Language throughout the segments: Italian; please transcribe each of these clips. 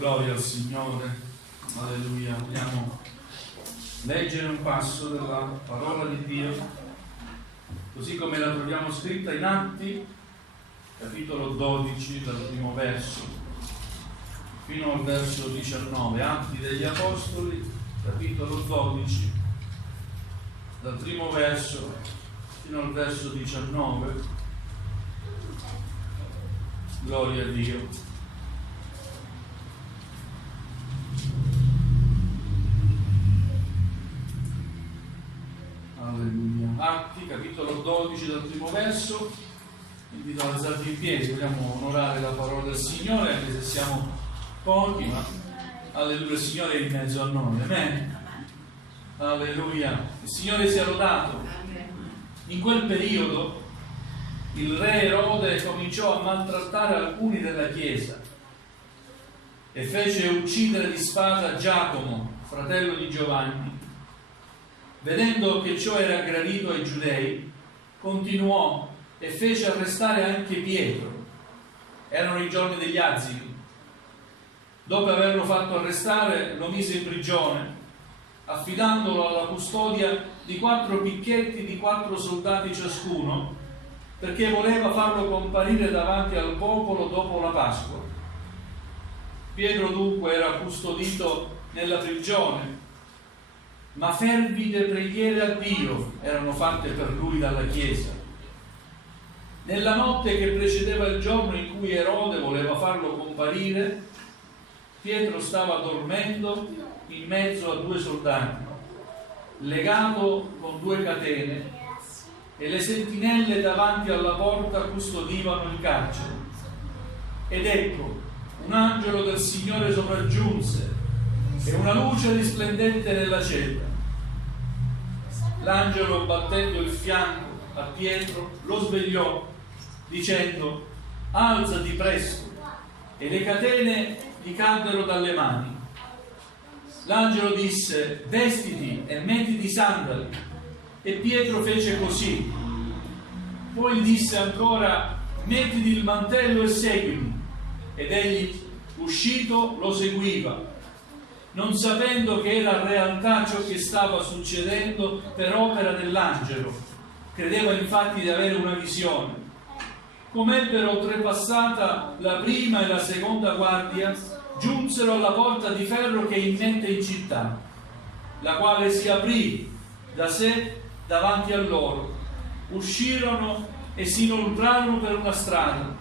Gloria al Signore, alleluia. Vogliamo leggere un passo della parola di Dio, così come la troviamo scritta in Atti, capitolo 12, dal primo verso fino al verso 19. Atti degli Apostoli, capitolo 12, dal primo verso fino al verso 19. Gloria a Dio. Alleluia. Atti, capitolo 12, dal primo verso. Invito ad alzarti in piedi, vogliamo onorare la parola del Signore, anche se siamo pochi, ma alleluia, il Signore è in mezzo a noi. Amen. Alleluia. Il Signore sia lodato. In quel periodo il re Erode cominciò a maltrattare alcuni della Chiesa e fece uccidere di spada Giacomo, fratello di Giovanni. Vedendo che ciò era gradito ai giudei, continuò e fece arrestare anche Pietro. Erano i giorni degli azimi. Dopo averlo fatto arrestare, lo mise in prigione, affidandolo alla custodia di 4 picchetti di 4 soldati ciascuno, perché voleva farlo comparire davanti al popolo dopo la Pasqua. Pietro dunque era custodito nella prigione, ma fervide preghiere a Dio erano fatte per lui dalla Chiesa. Nella notte che precedeva il giorno in cui Erode voleva farlo comparire, Pietro stava dormendo in mezzo a 2 soldati, legato con 2 catene, e le sentinelle davanti alla porta custodivano il carcere. Ed ecco, un angelo del Signore sopraggiunse e una luce risplendente nella cella. L'angelo, battendo il fianco a Pietro, lo svegliò dicendo: alzati presto, e le catene gli caddero dalle mani. L'angelo disse: vestiti e mettiti i sandali, e Pietro fece così. Poi disse ancora: mettiti il mantello e seguimi. Ed egli, uscito, lo seguiva, non sapendo che era realtà ciò che stava succedendo per opera dell'angelo. Credeva infatti di avere una visione. Com'ebbero oltrepassata la prima e la seconda guardia, giunsero alla porta di ferro che immette in città, la quale si aprì da sé davanti a loro. Uscirono e si inoltrarono per una strada,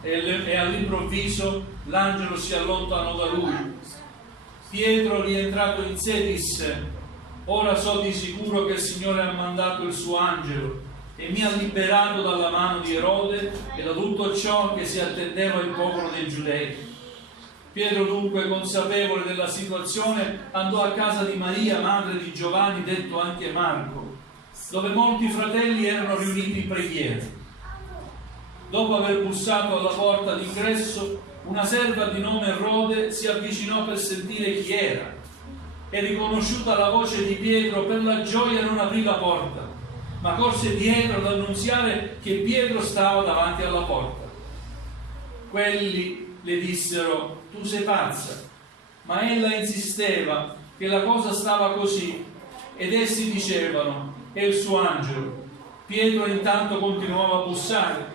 e all'improvviso l'angelo si allontanò da lui. Pietro, rientrato in sé, disse: ora so di sicuro che il Signore ha mandato il suo angelo e mi ha liberato dalla mano di Erode e da tutto ciò che si attendeva il popolo dei Giudei. Pietro dunque, consapevole della situazione, andò a casa di Maria, madre di Giovanni, detto anche Marco, dove molti fratelli erano riuniti in preghiera. Dopo aver bussato alla porta d'ingresso, una serva di nome Rode si avvicinò per sentire chi era, e riconosciuta la voce di Pietro, per la gioia non aprì la porta, ma corse dietro ad annunziare che Pietro stava davanti alla porta. Quelli le dissero: tu sei pazza. Ma ella insisteva che la cosa stava così, ed essi dicevano: è il suo angelo. Pietro intanto continuava a bussare,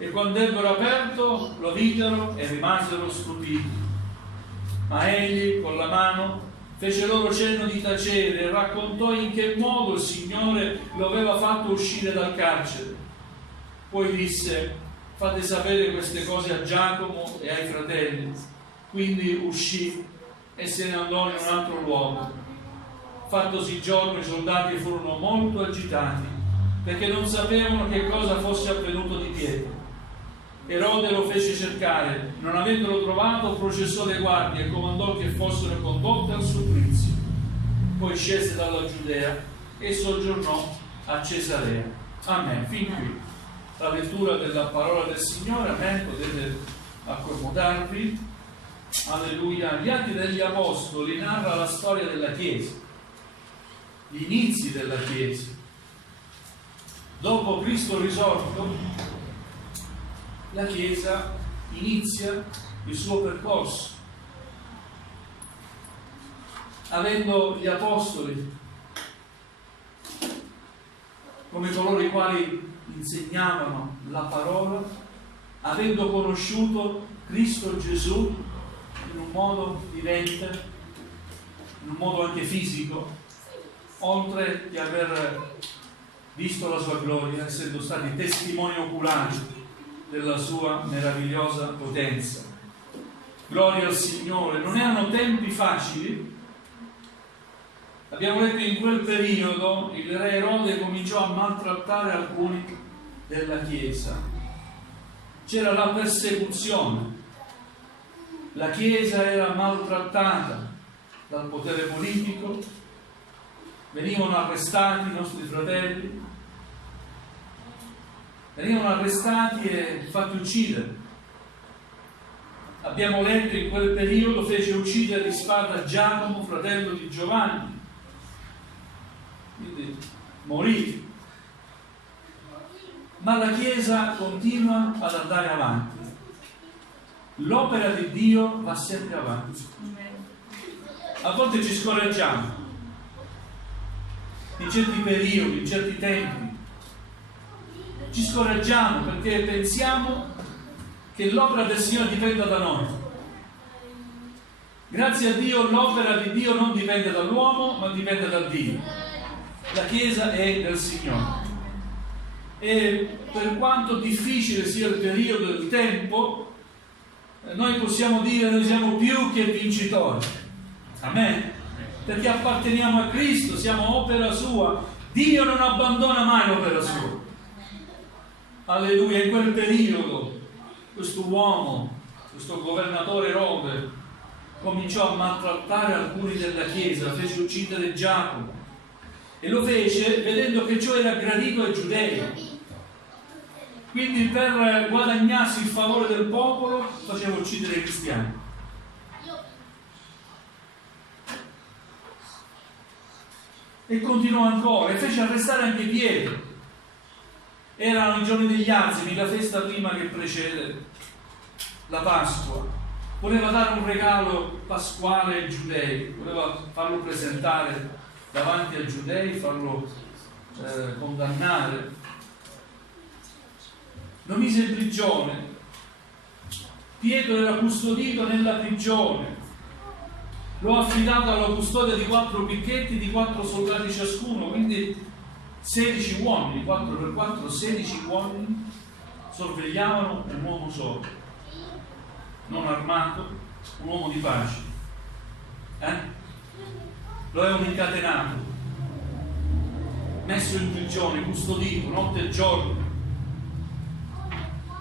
e quando ebbero aperto lo videro e rimasero stupiti. Ma egli con la mano fece loro cenno di tacere e raccontò in che modo il Signore lo aveva fatto uscire dal carcere. Poi disse: fate sapere queste cose a Giacomo e ai fratelli. Quindi uscì e se ne andò in un altro luogo. Fattosi giorno, i soldati furono molto agitati, perché non sapevano che cosa fosse avvenuto di Pietro. Erode lo fece cercare, non avendolo trovato processò le guardie e comandò che fossero condotte al supplizio. Poi scese dalla Giudea e soggiornò a Cesarea. Amen. Fin qui la lettura della parola del Signore. Amen. Potete accomodarvi. Alleluia. Gli Atti degli Apostoli narra la storia della Chiesa, gli inizi della Chiesa. Dopo Cristo risorto, la Chiesa inizia il suo percorso. avendo gli apostoli come coloro i quali insegnavano la parola, avendo conosciuto Cristo Gesù in un modo vivente, in un modo anche fisico, oltre che aver visto la sua gloria, essendo stati testimoni oculari della sua meravigliosa potenza. Gloria al Signore. Non erano tempi facili. Abbiamo letto in quel periodo il re Erode cominciò a maltrattare alcuni della Chiesa. C'era la persecuzione. La Chiesa era maltrattata dal potere politico, venivano arrestati i nostri fratelli, venivano arrestati e fatti uccidere. Abbiamo letto in quel periodo fece uccidere di spada Giacomo, fratello di Giovanni, quindi morì. Ma la Chiesa continua ad andare avanti. L'opera di Dio va sempre avanti. A volte ci scoraggiamo in certi periodi, in certi tempi. Ci scoraggiamo perché pensiamo che l'opera del Signore dipenda da noi. Grazie a Dio l'opera di Dio non dipende dall'uomo, ma dipende da Dio. La Chiesa è del Signore. E per quanto difficile sia il periodo del tempo, noi possiamo dire che noi siamo più che vincitori. Amen. Perché apparteniamo a Cristo, siamo opera sua. Dio non abbandona mai l'opera sua. Alleluia. In quel periodo questo uomo, questo governatore Erode, cominciò a maltrattare alcuni della Chiesa, fece uccidere Giacomo e lo fece vedendo che ciò era gradito ai giudei. Quindi per guadagnarsi il favore del popolo faceva uccidere i cristiani. E continuò ancora, e fece arrestare anche Pietro. Erano i giorni degli azimi, la festa prima che precede la Pasqua. Voleva dare un regalo pasquale ai giudei, voleva farlo presentare davanti ai giudei, farlo condannare. Lo mise in prigione. Pietro era custodito nella prigione. Lo ha affidato alla custodia di 4 picchetti di 4 soldati ciascuno, quindi 16 uomini, 4 per 4, 16 uomini sorvegliavano un uomo solo, non armato, un uomo di pace. Lo avevano incatenato, messo in prigione, custodito notte e giorno.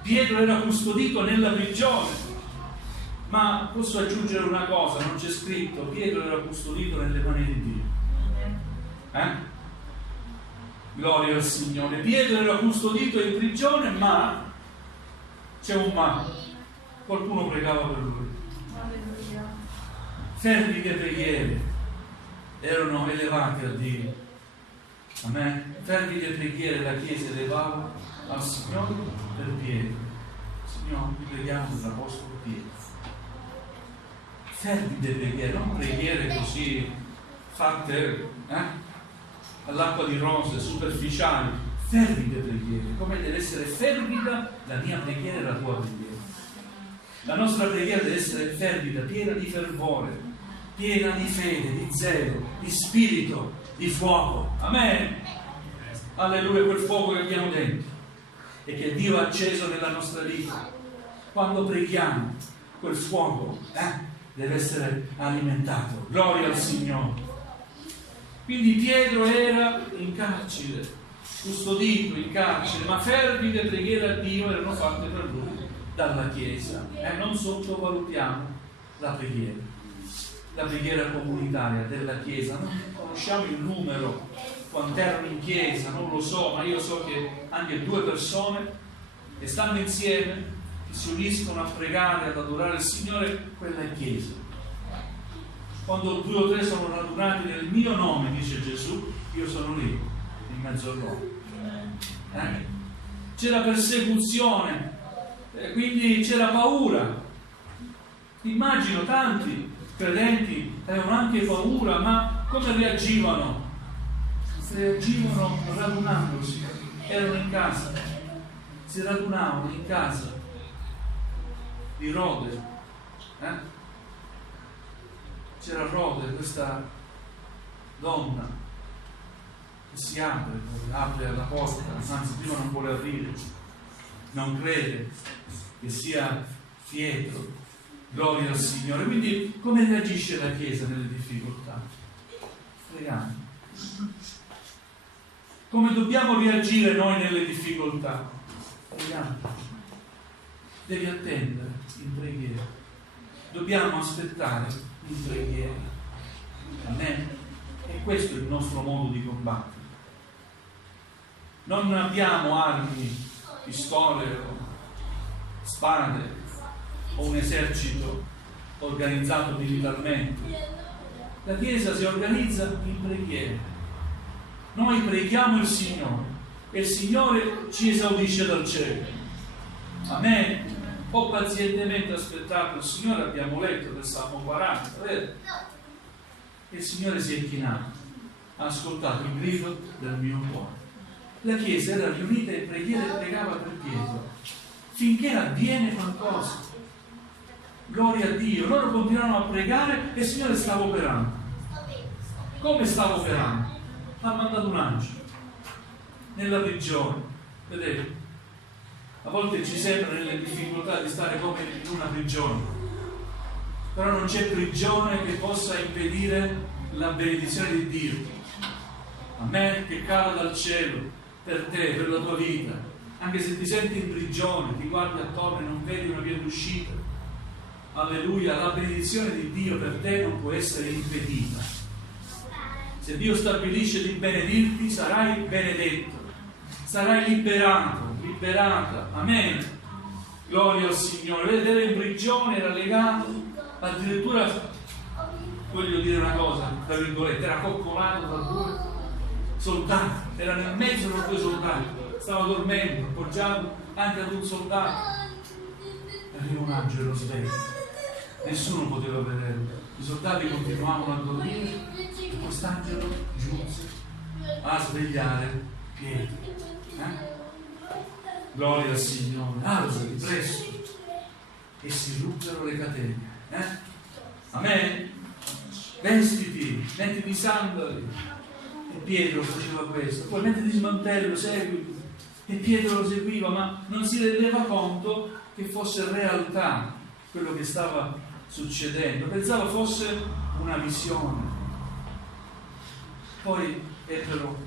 Pietro era custodito nella prigione, ma posso aggiungere una cosa, non c'è scritto, Pietro era custodito nelle mani di Dio. Gloria al Signore. Pietro era custodito in prigione, ma c'è un ma. Qualcuno pregava per lui. Fervide preghiere erano elevate a Dio. Amen. Fervide preghiere la Chiesa elevava al Signore per Pietro. Signore, vi preghiamo per l'Apostolo Pietro. Fervide preghiere, non preghiere così fatte all'acqua di rose, superficiali. Fervide preghiere, come deve essere fervida la mia preghiera e la tua preghiera. La nostra preghiera deve essere fervida, piena di fervore, piena di fede, di zelo, di spirito, di fuoco. Amen. Alleluia, quel fuoco che abbiamo dentro e che Dio ha acceso nella nostra vita. Quando preghiamo, quel fuoco deve essere alimentato. Gloria al Signore. Quindi Pietro era in carcere, custodito in carcere, ma fervide preghiere a Dio erano fatte per lui dalla Chiesa. Non sottovalutiamo la preghiera comunitaria della Chiesa. Non conosciamo il numero, quanti erano in Chiesa, non lo so, ma io so che anche 2 persone che stanno insieme, che si uniscono a pregare, ad adorare il Signore, quella è Chiesa. Quando 2 o 3 sono radunati nel mio nome, dice Gesù, io sono lì, in mezzo a loro. C'era persecuzione, quindi c'era paura. Immagino tanti credenti avevano anche paura, ma come reagivano? Reagivano radunandosi, erano in casa, si radunavano in casa di Rode. C'era Rode, questa donna che si apre alla porta, anzi prima non vuole aprire, non crede che sia Pietro. Gloria al Signore. Quindi come reagisce la Chiesa nelle difficoltà? Pregando. Come dobbiamo reagire noi nelle difficoltà? Pregando. Devi attendere in preghiera. Dobbiamo aspettare in preghiera. Amen. E questo è il nostro modo di combattere. Non abbiamo armi, pistole, spade o un esercito organizzato militarmente. La Chiesa si organizza in preghiera. Noi preghiamo il Signore e il Signore ci esaudisce dal cielo. Amen. Ho pazientemente aspettato il Signore, abbiamo letto del Salmo 40, vero? E il Signore si è chinato, ha ascoltato il grido del mio cuore. La Chiesa era riunita in preghiera e pregava per Pietro finché avviene qualcosa. Gloria a Dio. Loro continuavano a pregare e il Signore stava operando. Come stava operando? Ha mandato un angelo nella prigione. Vedete? A volte ci sembra nelle difficoltà di stare come in una prigione, però non c'è prigione che possa impedire la benedizione di Dio. Amen, che cala dal cielo per te, per la tua vita. Anche se ti senti in prigione, ti guardi attorno e non vedi una via d'uscita. Alleluia, la benedizione di Dio per te non può essere impedita. Se Dio stabilisce di benedirti, sarai benedetto, sarai liberato, liberata. Amen. Gloria al Signore. Vedete, era in prigione, era legato, addirittura, voglio dire una cosa, tra virgolette, era coccolato da due soldati, era nel mezzo di due soldati, stava dormendo, appoggiato anche ad un soldato. Arriva un angelo sveglio, nessuno poteva vederlo, i soldati continuavano a dormire e quest'angelo giunse a svegliare Pietro. Gloria al Signore. Alzati presto. E si ruppero le catene. Amen. Vestiti, mettiti i sandali. E Pietro faceva questo. Poi mettiti il mantello, seguimi. E Pietro lo seguiva, ma non si rendeva conto che fosse realtà quello che stava succedendo. Pensava fosse una visione. Poi ebbero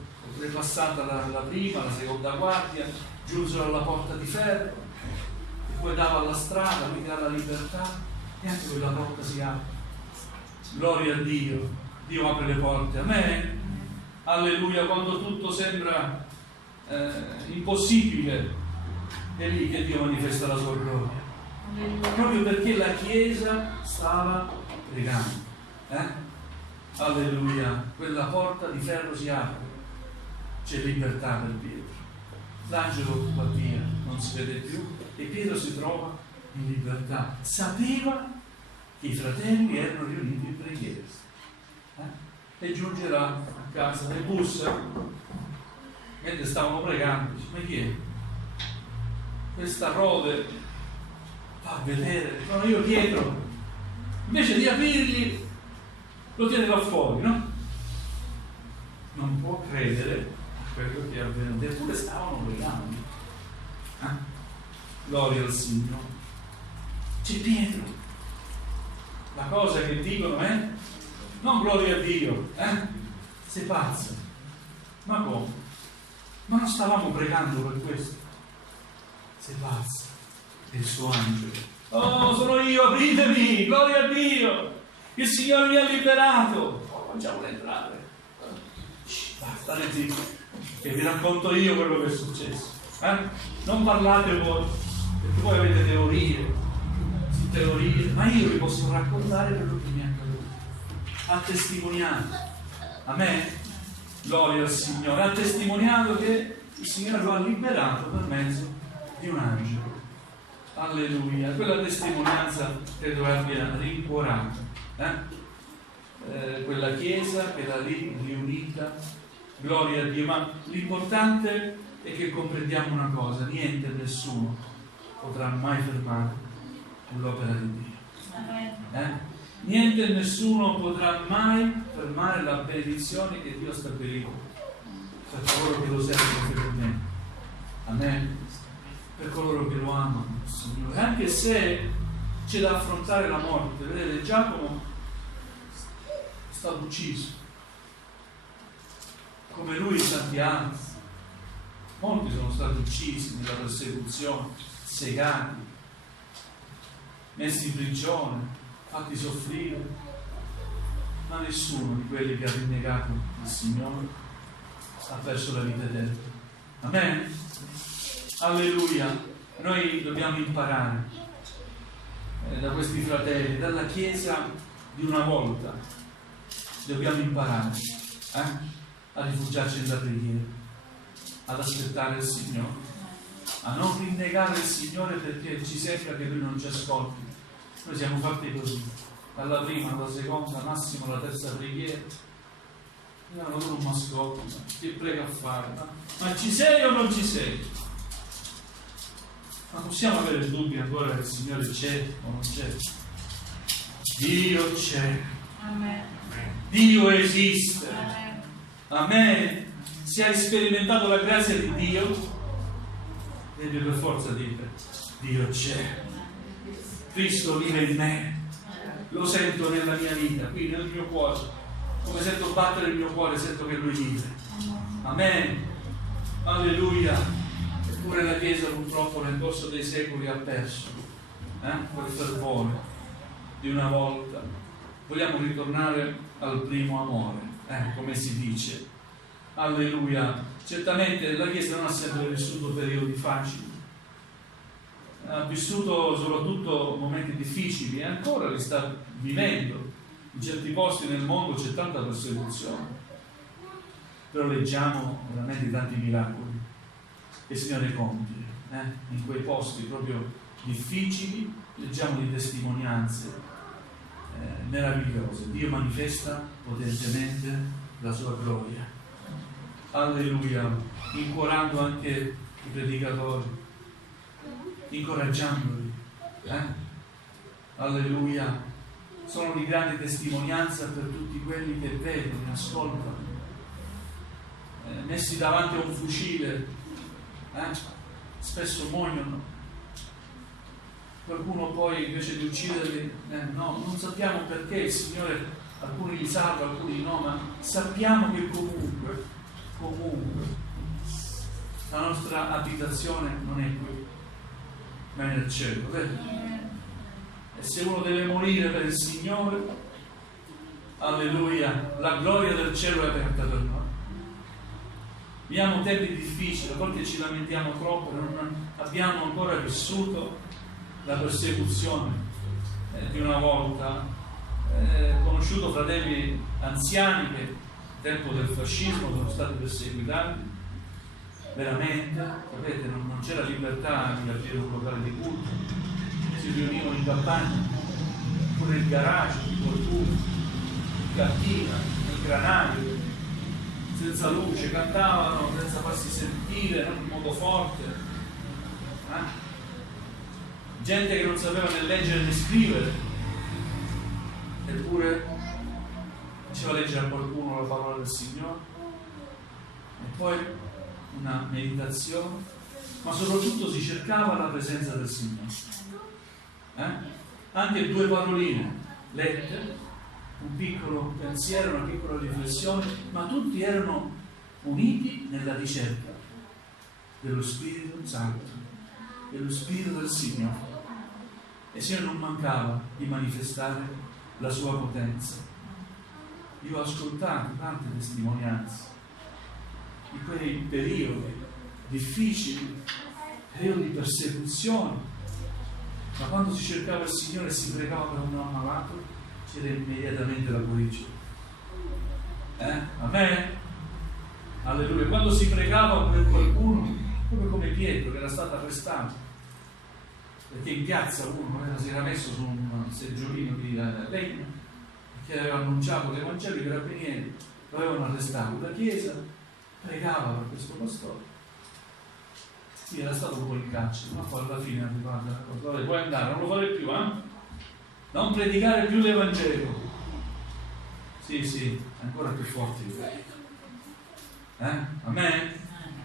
passata la prima, la seconda guardia, giunsero alla porta di ferro, e poi dava alla strada, quindi alla libertà, e anche quella porta si apre. Gloria a Dio. Dio apre le porte. Amen. Alleluia. Quando tutto sembra impossibile, è lì che Dio manifesta la sua gloria. Proprio perché la Chiesa stava pregando. Alleluia. Quella porta di ferro si apre. C'è libertà per Pietro. L'angelo va via, non si vede più, e Pietro si trova in libertà. Sapeva che i fratelli erano riuniti in preghiera. E giungerà a casa e bussa, mentre stavano pregando, dice: ma chi è? Questa Rode fa vedere, sono io Pietro. Invece di aprirgli, lo tiene là fuori, no? Non può credere a quello che è avvenuto. Eppure stavano pregando. Gloria al Signore. C'è Pietro. La cosa che dicono è: non gloria a Dio, sei pazzo. Ma come? Ma non stavamo pregando per questo? Sei pazzo. È il suo angelo. Oh, sono io, apritemi, gloria a Dio. Il Signore mi ha liberato. Facciamo entrare. Basta, zitti, che vi racconto io quello che è successo. Non parlate voi, perché voi avete teorie, ma io vi posso raccontare quello che mi è accaduto. Ha testimoniato. Amen. Gloria al Signore. Ha testimoniato che il Signore lo ha liberato per mezzo di un angelo. Alleluia. Quella testimonianza credo abbia rincuorato quella chiesa che era lì riunita. Gloria a Dio. Ma l'importante è che comprendiamo una cosa: niente e nessuno potrà mai fermare l'opera di Dio. Niente e nessuno potrà mai fermare la benedizione che Dio ha stabilito per coloro che lo servono fedelmente. Amen. Per coloro che lo amano, Signore. Anche se c'è da affrontare la morte. Vedete, Giacomo è stato ucciso. Come lui tanti altri. Molti sono stati uccisi nella persecuzione, segati, messi in prigione, fatti soffrire, ma nessuno di quelli che ha rinnegato il Signore ha perso la vita eterna. Amen? Alleluia. Noi dobbiamo imparare da questi fratelli, dalla Chiesa di una volta. Dobbiamo imparare a rifugiarci nella preghiera, ad aspettare il Signore, a non rinnegare il Signore perché ci sembra che Lui non ci ascolti. Noi siamo fatti così, dalla prima alla seconda, massimo alla terza preghiera. No, tu non mi ascolti, ti prego a fare, ma ci sei o non ci sei? Ma possiamo avere dubbi ancora che il Signore c'è o non c'è? Dio c'è. Amen. Dio esiste. Amen. Amen. Se hai sperimentato la grazia di Dio, devi per forza dire: Dio c'è. Cristo vive in me. Lo sento nella mia vita, qui nel mio cuore. Come sento battere il mio cuore, sento che Lui vive. Amen. Alleluia. Eppure la Chiesa purtroppo nel corso dei secoli ha perso quel fervore di una volta. Vogliamo ritornare al primo amore, come si dice. Alleluia. Certamente la Chiesa non ha sempre vissuto periodi facili, ha vissuto soprattutto momenti difficili e ancora li sta vivendo. In certi posti nel mondo c'è tanta persecuzione, però leggiamo veramente tanti miracoli che il Signore compie in quei posti proprio difficili. Leggiamo di testimonianze meravigliose. Dio manifesta potentemente la sua gloria. Alleluia. Incuorando anche i predicatori, incoraggiandoli. Alleluia. Sono di grande testimonianza per tutti quelli che vedono e ascoltano. Messi davanti a un fucile, spesso muoiono. Qualcuno poi invece di ucciderli, no, non sappiamo perché il Signore alcuni li salva, alcuni no, ma sappiamo che comunque la nostra abitazione non è qui, ma è nel cielo, vero? E se uno deve morire per il Signore, alleluia, la gloria del cielo è aperta per noi. Viviamo tempi difficili, a volte ci lamentiamo troppo, non abbiamo ancora vissuto la persecuzione di una volta. Ho conosciuto fratelli anziani che nel tempo del fascismo sono stati perseguitati, veramente, sapete, non c'era libertà di aprire un locale di culto, si riunivano in campagna, oppure nel garage di qualcuno, in cantina, nel granaio, senza luce, cantavano senza farsi sentire, non in modo forte. Gente che non sapeva né leggere né scrivere, eppure faceva leggere a qualcuno la parola del Signore. E poi una meditazione, ma soprattutto si cercava la presenza del Signore. Anche due paroline lette, un piccolo pensiero, una piccola riflessione, ma tutti erano uniti nella ricerca dello Spirito Santo, dello Spirito del Signore. E il Signore non mancava di manifestare la sua potenza. Io ho ascoltato tante testimonianze di quei periodi difficili, periodi di persecuzione, ma quando si cercava il Signore e si pregava per un ammalato, c'era immediatamente la guarigione. Amen? Alleluia. Quando si pregava per qualcuno, proprio come Pietro che era stato arrestato, perché in piazza uno si era messo su un seggiolino di legno che aveva annunciato l'Evangelo, i carabinieri lo avevano arrestato, la chiesa pregava per questo pastore. Sì, era stato un po' in carcere, ma poi alla fine è arrivata la cosa. Vabbè, puoi andare, non lo fare più, non predicare più l'Evangelo. Sì, ancora più forte di te. Amen?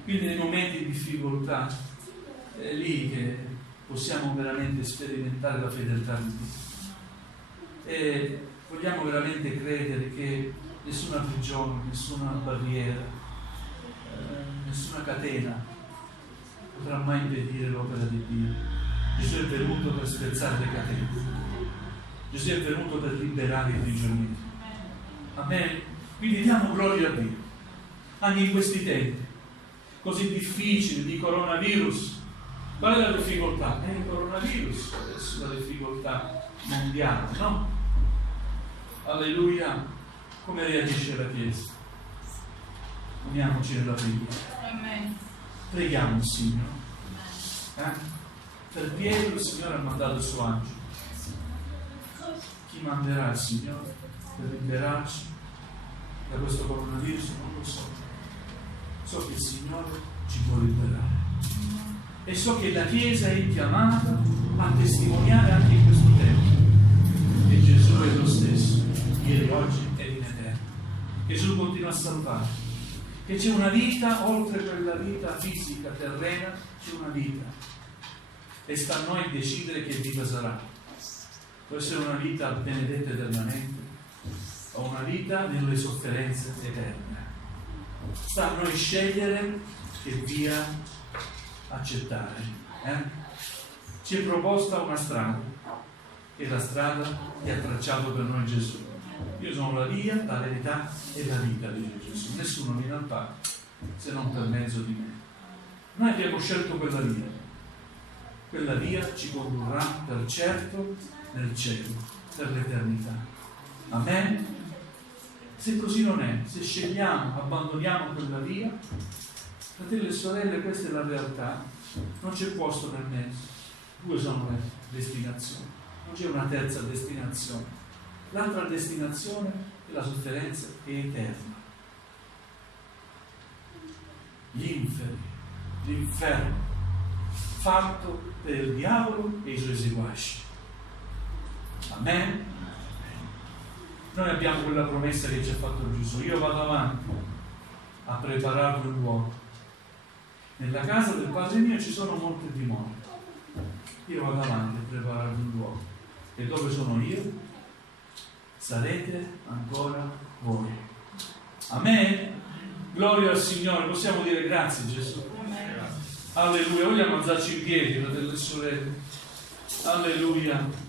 Quindi nei momenti di difficoltà è lì che possiamo veramente sperimentare la fedeltà di Dio. E vogliamo veramente credere che nessuna prigione, nessuna barriera, nessuna catena potrà mai impedire l'opera di Dio. Gesù è venuto per spezzare le catene. Gesù è venuto per liberare i prigionieri. Amen? Quindi diamo gloria a Dio. Anche in questi tempi così difficili di coronavirus. Qual è la difficoltà? È il coronavirus, adesso la difficoltà mondiale, no? Alleluia! Come reagisce la Chiesa? Uniamoci nella preghiera. Amen. Preghiamo il Signore. Per Pietro il Signore ha mandato il suo angelo. Chi manderà il Signore per liberarci da questo coronavirus? Non lo so. So che il Signore ci può liberare. E so che la Chiesa è chiamata a testimoniare anche in questo tempo che Gesù è lo stesso, ieri, oggi e in eterno. Gesù continua a salvare, che c'è una vita oltre quella vita fisica, terrena, c'è una vita. E sta a noi decidere che vita sarà. Può essere una vita benedetta eternamente o una vita nelle sofferenze eterne. Sta a noi scegliere che via accettare. Ci è proposta una strada, che è la strada che ha tracciato per noi Gesù. Io sono la via, la verità e la vita, dice Gesù. Nessuno viene al Padre se non per mezzo di me. Noi abbiamo scelto quella via. Quella via ci condurrà per certo nel cielo, per l'eternità. Amen? Se così non è, se scegliamo, abbandoniamo quella via, fratelli e sorelle, questa è la realtà, non c'è posto nel mezzo, due sono le destinazioni, non c'è una terza destinazione. L'altra destinazione è la sofferenza è eterna. Gli inferi, l'inferno, fatto per il diavolo e i suoi seguaci. Amen? Noi abbiamo quella promessa che ci ha fatto Gesù. Io vado avanti a prepararvi un luogo. Nella casa del Padre mio ci sono molte dimore. Io vado avanti a prepararvi un luogo. E dove sono io, sarete ancora voi. Amen? Gloria al Signore. Possiamo dire grazie Gesù. Alleluia. Vogliamo alzarci in piedi, fratelli e sorelle. Alleluia.